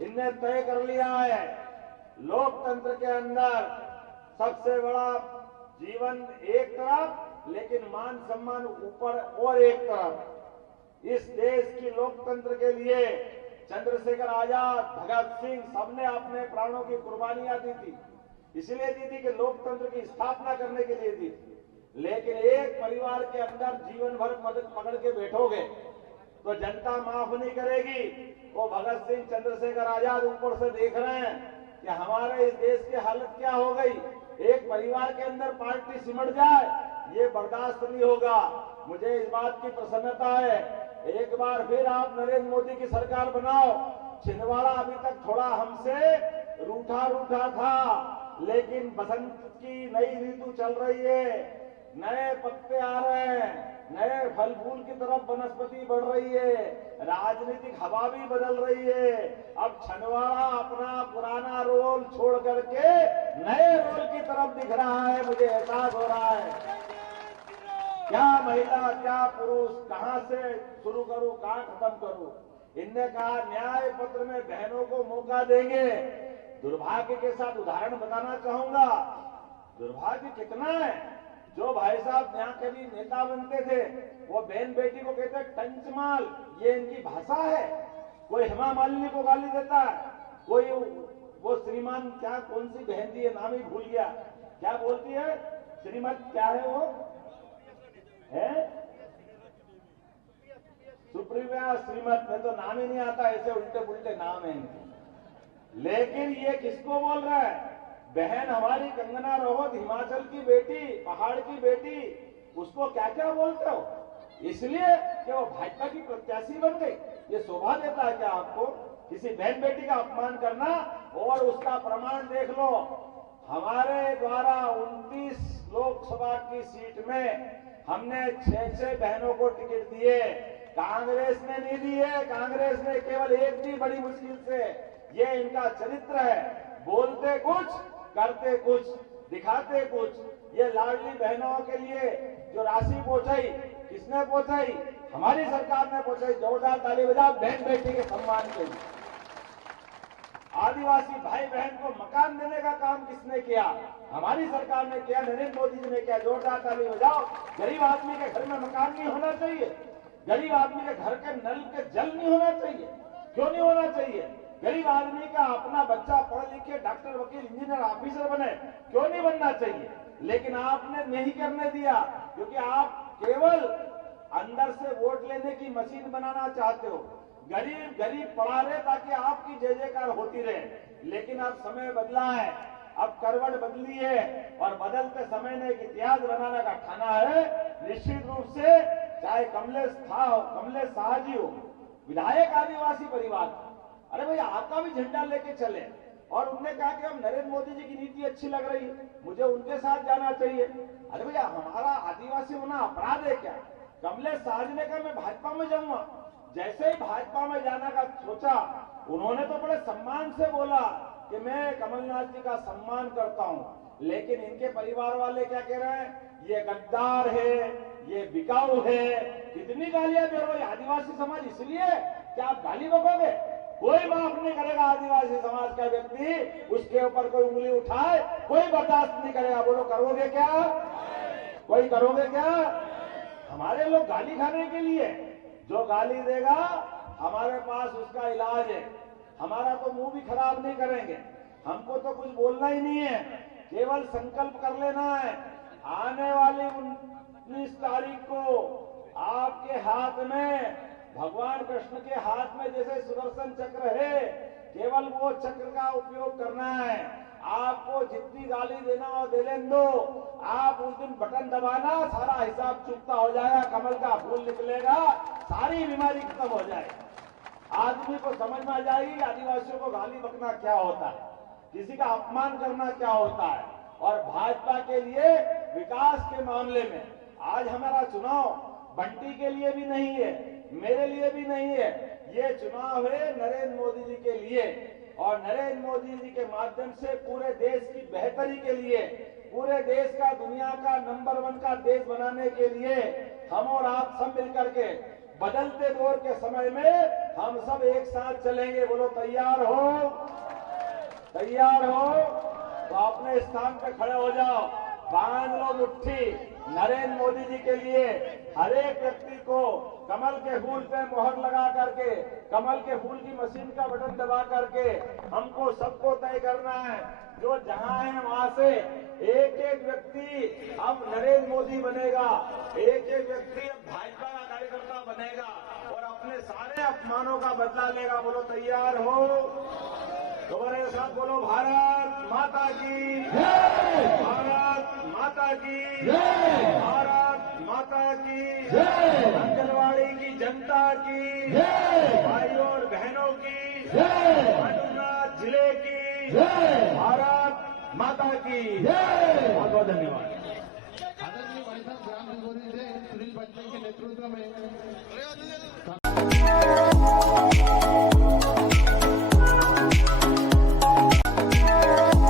इनने तय कर लिया है लोकतंत्र के अंदर सबसे बड़ा जीवन एक तरफ, लेकिन मान सम्मान ऊपर और एक तरफ। इस देश की लोकतंत्र के लिए चंद्रशेखर आजाद, भगत सिंह सबने अपने प्राणों की कुर्बानियां दी थी। इसलिए दी थी कि लोकतंत्र की स्थापना करने के लिए दी थी। लेकिन एक परिवार के अंदर जीवन भर पकड़ के बैठोगे तो जनता माफ नहीं करेगी। वो भगत सिंह, चंद्रशेखर आजाद ऊपर से देख रहे हैं कि हमारे इस देश की हालत क्या हो गई। एक परिवार के अंदर पार्टी सिमट जाए, ये बर्दाश्त नहीं होगा। मुझे इस बात की प्रसन्नता है, एक बार फिर आप नरेंद्र मोदी की सरकार बनाओ। छिंदवाड़ा अभी तक थोड़ा हमसे रूठा रूठा था, लेकिन बसंत की नई ऋतु चल रही है, नए पत्ते आ रहे हैं, नए फल फूल की तरफ वनस्पति बढ़ रही है, राजनीतिक हवा भी बदल रही है। अब छिंदवाड़ा अपना पुराना रोल छोड़ करके नए रोल की तरफ दिख रहा है, मुझे एहसास हो रहा है। क्या महिला, क्या पुरुष, कहां से शुरू करूं, कहां खत्म करूं। इनने कहा न्याय पत्र में बहनों को मौका देंगे। दुर्भाग्य के साथ उदाहरण बताना चाहूंगा, दुर्भाग्य कितना है। जो भाई साहब यहाँ के भी नेता बनते थे, वो बहन बेटी को कहते टंचमाल, ये इनकी भाषा है। कोई हेमा मालिनी को गाली देता है, कोई वो श्रीमान, क्या कौन सी बहन थी, नाम ही भूल गया, क्या बोलती है श्रीमत, क्या है वो है सुप्रीमा श्रीमत, में तो नाम ही नहीं आता, ऐसे उल्टे पुल्टे नाम है इनके। लेकिन ये किसको बोल रहा है? बहन हमारी कंगना रनौत, हिमाचल की बेटी, पहाड़ की बेटी, उसको क्या क्या बोलते हो? इसलिए कि वो भाजपा की प्रत्याशी बन गई। ये शोभा देता है क्या आपको किसी बहन बेटी का अपमान करना? और उसका प्रमाण देख लो, हमारे द्वारा 29 लोकसभा की सीट में हमने 6 बहनों को टिकट दिए, कांग्रेस ने नहीं दिए। कांग्रेस ने केवल एक दी, बड़ी मुश्किल से। ये इनका चरित्र है, बोलते कुछ, करते कुछ, दिखाते कुछ। ये लाडली बहनों के लिए जो राशि पहुंचाई, किसने पहुंचाई? हमारी सरकार ने पहुंचाई। जोरदार ताली बजाओ बहन बेटी के सम्मान के लिए। आदिवासी भाई बहन को मकान देने का काम किसने किया? हमारी सरकार ने किया, नरेंद्र मोदी जी ने किया। जोरदार ताली बजाओ। गरीब आदमी के घर में मकान नहीं होना चाहिए, गरीब आदमी के घर के नल के जल नहीं होना चाहिए। क्यों नहीं होना चाहिए? गरीब आदमी का अपना बच्चा पढ़ लिखे डॉक्टर, वकील, इंजीनियर, ऑफिसर बने, क्यों नहीं बनना चाहिए? लेकिन आपने नहीं करने दिया, क्योंकि आप केवल अंदर से वोट लेने की मशीन बनाना चाहते हो। गरीब गरीब पढ़ा रहे ताकि आपकी जय जयकार होती रहे। लेकिन अब समय बदला है, अब करवट बदली है, और बदलते समय ने एक इतिहास बनाने का ठाना है। निश्चित रूप से चाहे कमलेश शाह जी हो, विधायक आदिवासी परिवार, अरे भाई आपका भी झंडा लेके चले। और उनने कहा कि हम नरेंद्र मोदी जी की नीति अच्छी लग रही है, मुझे उनके साथ जाना चाहिए। अरे भैया, हमारा आदिवासी होना अपराध है क्या? कमलेश शाह जी ने कहा मैं भाजपा में जाऊंगा। जैसे ही भाजपा में जाने का सोचा, उन्होंने तो बड़े सम्मान से बोला कि मैं कमलनाथ जी का सम्मान करता हूं। लेकिन इनके परिवार वाले क्या कह रहे हैं? ये गद्दार है, ये बिकाऊ है। कितनी गालियां दे रहे हो आदिवासी समाज, इसलिए क्या आप गाली बकोगे? कोई माफ नहीं करेगा आदिवासी समाज का व्यक्ति, उसके ऊपर कोई उंगली उठाए, कोई बर्दाश्त नहीं करेगा। बोलो करोगे क्या? कोई करोगे क्या? हमारे लोग गाली खाने के लिए, जो गाली देगा हमारे पास उसका इलाज है। हमारा तो मुंह भी खराब नहीं करेंगे, हमको तो कुछ बोलना ही नहीं है, केवल संकल्प कर लेना है। आने वाली 19 तारीख को आपके हाथ में, भगवान कृष्ण के हाथ में जैसे सुदर्शन चक्र है, केवल वो चक्र का उपयोग करना है। आपको जितनी गाली देना हो दे लेने दो, आप उस दिन बटन दबाना, सारा हिसाब चुकता हो जाएगा, कमल का फूल निकलेगा, सारी बीमारी खत्म हो जाएगी। आदमी को समझ में आ जाएगी कि आदिवासियों को गाली बकना क्या होता है, किसी का अपमान करना क्या होता है। और भाजपा के लिए विकास के मामले में आज हमारा चुनाव बंटी के लिए भी नहीं है, मेरे लिए भी नहीं है, ये चुनाव है नरेंद्र मोदी जी के लिए। और नरेंद्र मोदी जी के माध्यम से पूरे देश की बेहतरी के लिए, पूरे देश का दुनिया का नंबर 1 का देश बनाने के लिए हम और आप सब मिलकर के बदलते दौर के समय में हम सब एक साथ चलेंगे। बोलो तैयार हो? तैयार हो तो अपने स्थान पे खड़े हो जाओ, बांध लो मुट्ठी। नरेंद्र मोदी जी के लिए हर एक व्यक्ति को कमल के फूल पे मोहर लगा करके, कमल के फूल की मशीन का बटन दबा करके हमको सबको तय करना है। जो जहां है वहां से एक एक व्यक्ति अब नरेंद्र मोदी बनेगा, एक एक व्यक्ति अब भाजपा का कार्यकर्ता बनेगा और अपने सारे अपमानों का बदला लेगा। बोलो तैयार हो? दोबारा साथ बोलो, भारत माता की जय, भारत माता की जय, भारत माता की जय, आंगनवाड़ी की जनता की जय, भाइयों और बहनों की जय, अनुनाथ जिले की जय, भारत माता की जय। बहुत बहुत धन्यवाद। आदरणीय भाई साहब ग्राम सुनील बच्चन के नेतृत्व में